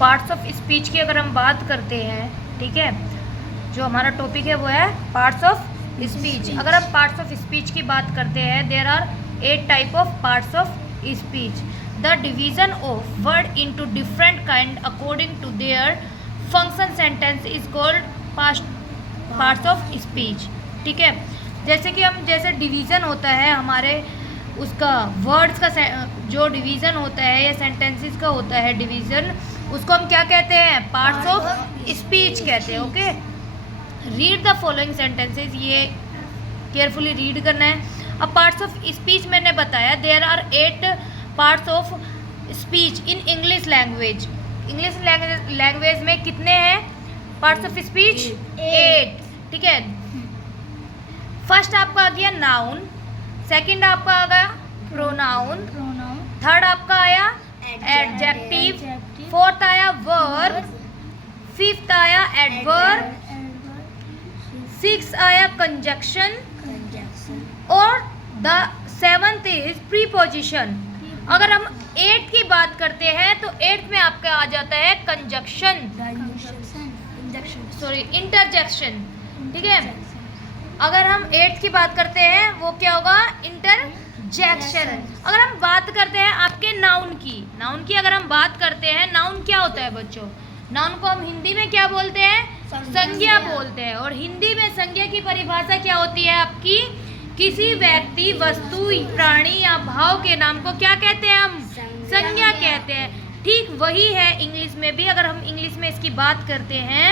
Parts of speech की अगर हम बात करते हैं, ठीक है, जो हमारा टॉपिक है वो है पार्ट्स ऑफ स्पीच। अगर हम पार्ट्स ऑफ स्पीच की बात करते हैं, there are 8 type of parts of speech. The division of word into different kind according to their function sentence is called parts of speech. ठीक है, जैसे कि हम जैसे डिवीज़न होता है हमारे उसका वर्ड्स का जो डिवीज़न होता है या सेंटेंसेस का होता है डिवीज़न, उसको हम क्या कहते हैं? पार्ट्स ऑफ स्पीच कहते हैं। Okay, read the following sentences, ये केयरफुली रीड करना है। अब पार्ट्स ऑफ स्पीच मैंने बताया there are 8 parts of speech in English language. English language में कितने हैं पार्ट्स ऑफ स्पीच? 8। ठीक है, फर्स्ट आपका आ गया नाउन, सेकंड आपका आ गया प्रोनाउन, थर्ड आपका आया एडजेक्टिव, फोर्थ आया वर्ब, फिफ्थ आया एडवर्ब, सिक्स आया कंजक्शन और द सेवंथ इज प्रीपोजिशन। अगर हम 8 की बात करते हैं तो 8 में आपका आ जाता है कंजक्शन, सॉरी इंटरजेक्शन। ठीक है, अगर हम 8 की बात करते हैं वो क्या होगा? इंटरजेक्शन। अगर हम बात करते हैं आपके नाउन की अगर हम बात करते हैं, नाउन क्या होता है बच्चों? नाउन को हम हिंदी में क्या बोलते हैं? संज्ञा बोलते हैं। और हिंदी में संज्ञा की परिभाषा क्या होती है आपकी? किसी व्यक्ति, वस्तु, प्राणी या भाव के नाम को क्या कहते हैं? हम संज्ञा कहते हैं। ठीक वही है इंग्लिश में भी। अगर हम इंग्लिश में इसकी बात करते हैं,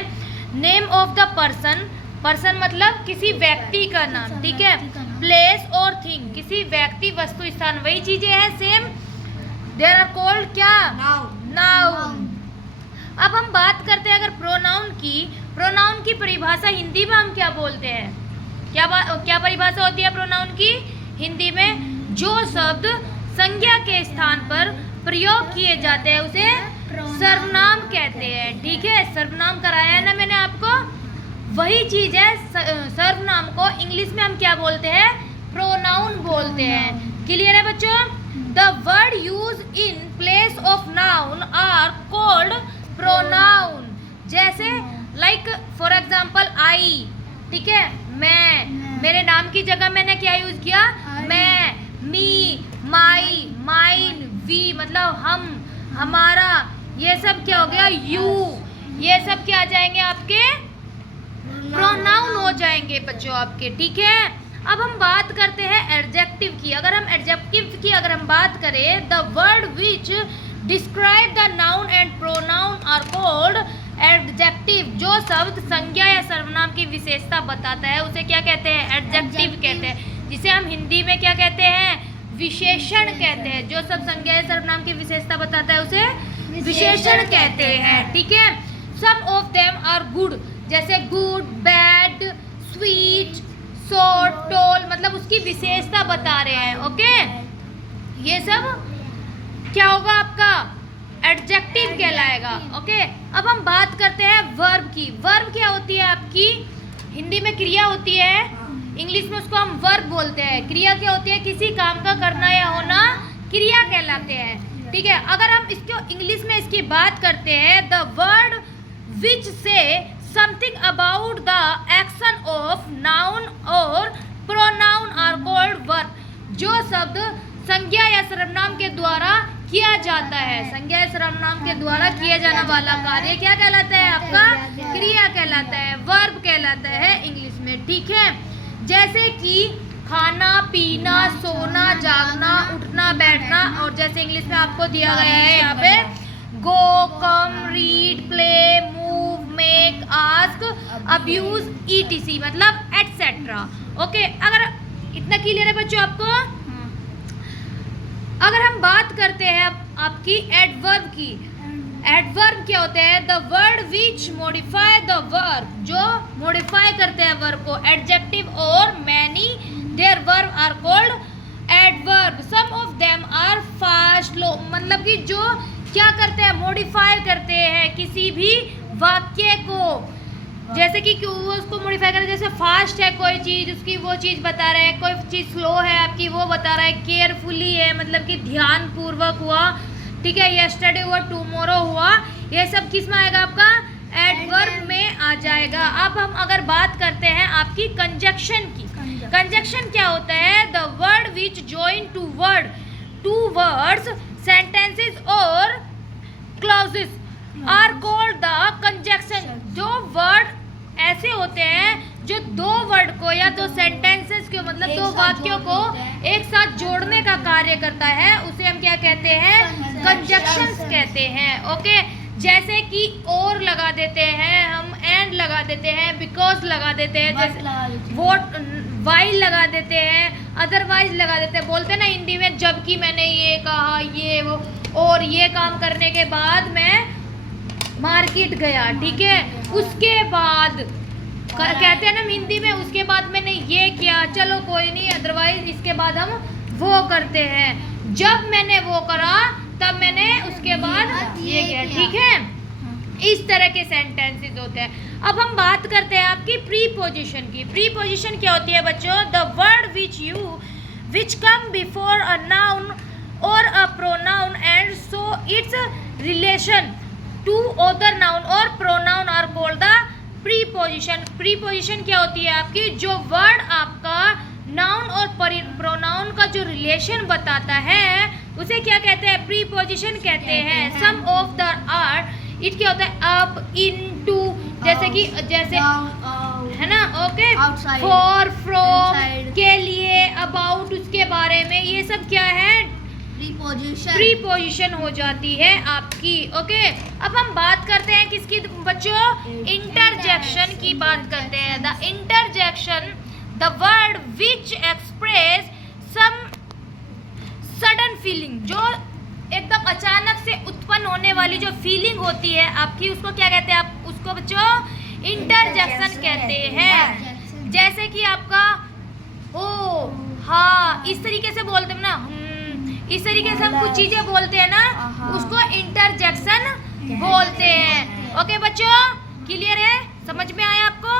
name of the person, person मतलब किसी व्यक्ति का नाम, ठीक है, प्लेस और थिंग, किसी व्यक्ति, वस्तु, स्थान, वही चीजें हैं सेम, देयर आर कॉल्ड क्या? नाउन। अब हम बात करते हैं अगर प्रोनाउन की परिभाषा हिंदी में हम क्या बोलते हैं? क्या परिभाषा होती है प्रोनाउन की हिंदी में? जो शब्द संज्ञा के स्थान पर प्रयोग किए जाते हैं उसे सर्वनाम कहते हैं। ठीक है, सर्वनाम कराया है ना मैंने आपको, वही चीज है सर्वनाम को इंग्लिश में हम क्या बोलते हैं? प्रोनाउन बोलते हैं। क्लियर है बच्चों? The word use in place of noun are called pronoun. जैसे लाइक फॉर एग्जाम्पल आई, ठीक है, मैं, मेरे नाम की जगह मैंने क्या यूज किया? मैं, मी, माई, माइन, वी मतलब हम, हमारा, ये सब क्या हो गया? यू, ये सब क्या आ जाएंगे? आपके प्रोनाउन हो जाएंगे बच्चों आपके। ठीक है, अब हम बात करते हैं एडजेक्टिव की। अगर हम एडजेक्टिव की बात करें, the word which describe the noun and pronoun are called adjective. जो शब्द संज्ञा या सर्वनाम की विशेषता बताता है उसे क्या कहते हैं? एडजेक्टिव कहते हैं, जिसे हम हिंदी में क्या कहते हैं? विशेषण कहते हैं। जो शब्द संज्ञा या सर्वनाम की विशेषता बताता है उसे विशेषण कहते हैं। ठीक है, some of them are good, जैसे good, bad, sweet, short, tall मतलब उसकी विशेषता बता रहे हैं। ओके, ये सब क्या होगा? आपका एडजेक्टिव कहलाएगा। ओके, अब हम बात करते हैं वर्ब की। वर्ब क्या होती है आपकी? हिंदी में क्रिया होती है, इंग्लिश में उसको हम वर्ब बोलते हैं। क्रिया क्या होती है? किसी काम का करना या होना क्रिया कहलाते हैं। ठीक है, अगर हम इसको इंग्लिश में इसकी बात करते हैं, द वर्ड विच से something about the action of noun और प्रोनाउन आर कॉल्ड वर्ब। जो शब्द संज्ञा या सर्वनाम के द्वारा किया जाता है, संज्ञा या सर्वनाम के द्वारा किया जाने वाला कार्य क्या कहलाता है? आपका क्रिया कहलाता है, वर्ब कहलाता है इंग्लिश में। ठीक है, जैसे कि खाना, पीना, सोना, जागना, उठना, बैठना, और जैसे इंग्लिश में आपको दिया गया है यहाँ पे go, come, read, play, move, make, ask, abuse, etc मतलब एटसेट्रा। ओके, अगर इतना क्लियर है बच्चों आपको? अगर हम बात करते हैं आपकी एडवर्ब की, एडवर्ब क्या होते हैं? The word which modify the verb, जो मॉडिफाई करते हैं वर्ब को। एडजेक्टिव और many their verb are called adverb. Some of them are fast, slow मतलब कि जो क्या करते हैं? मॉडिफाई करते हैं किसी भी वाक्य को। जैसे कि वो उसको मॉडिफाई कर, जैसे फास्ट है कोई चीज़, उसकी वो चीज़ बता रहे हैं, कोई चीज़ स्लो है आपकी वो बता रहा है, केयरफुली है मतलब कि ध्यानपूर्वक हुआ, ठीक है, यस्टरडे हुआ, टुमारो हुआ, ये सब किस में आएगा आपका एडवर्ब में आ जाएगा। अब हम अगर बात करते हैं आपकी कंजक्शन की। कंजक्शन क्या होता है? The word which join two words sentences और clauses are called the conjunction. जो वर्ड ऐसे होते हैं जो दो वर्ड को या दो सेंटेंसेस को मतलब दो वाक्यों को एक साथ जोड़ने का कार्य करता है, उसे हम क्या कहते हैं? कंजक्शंस कहते हैं। ओके, जैसे कि और लगा देते हैं हम, एंड लगा देते हैं, बिकॉज लगा देते हैं, जैसे वोट वाइल लगा देते हैं, अदरवाइज लगा देते हैं। बोलते हैं ना हिंदी में, जबकि मैंने ये कहा, ये वो, और ये काम करने के बाद मैं मार्केट गया, ठीक है, उसके बाद कहते हैं ना हिंदी में, उसके बाद मैंने ये किया, चलो कोई नहीं, अदरवाइज इसके बाद हम वो करते हैं, जब मैंने वो करा तब मैंने उसके बाद ये किया, ठीक है। इस तरह के सेंटेंसेस होते हैं। अब हम बात करते हैं आपकी प्रीपोजिशन की। प्रीपोजिशन क्या होती है बच्चों? The word which come before a noun और a pronoun and so its relation to other noun और pronoun are called the preposition. Preposition क्या होती है आपकी? जो वर्ड आपका नाउन और प्रोनाउन का जो रिलेशन बताता है उसे क्या कहते हैं? प्रीपोजिशन कहते हैं। सम ऑफ द आर इट क्या होता है? अप, इन, टू, जैसे कि जैसे है ना, ओके, फॉर, फ्रॉम, के लिए, अबाउट, उसके बारे में, ये सब क्या है? प्रीपोजिशन हो जाती है आपकी। ओके, अब हम बात करते हैं किसकी बच्चों? इंटरजेक्शन की बात करते हैं। The interjection the word which express some sudden feeling, जो एकदम अचानक से उत्पन्न होने वाली जो फीलिंग होती है आपकी, उसको क्या कहते हैं? आप उसको बच्चों इंटरजेक्शन कहते हैं। जैसे कि आपका ओ, हाँ, इस तरीके से बोलते हैं ना, इस तरीके से हम कुछ चीजें बोलते हैं ना, उसको इंटरजेक्शन बोलते हैं। ओके बच्चों, क्लियर है? समझ में आया आपको?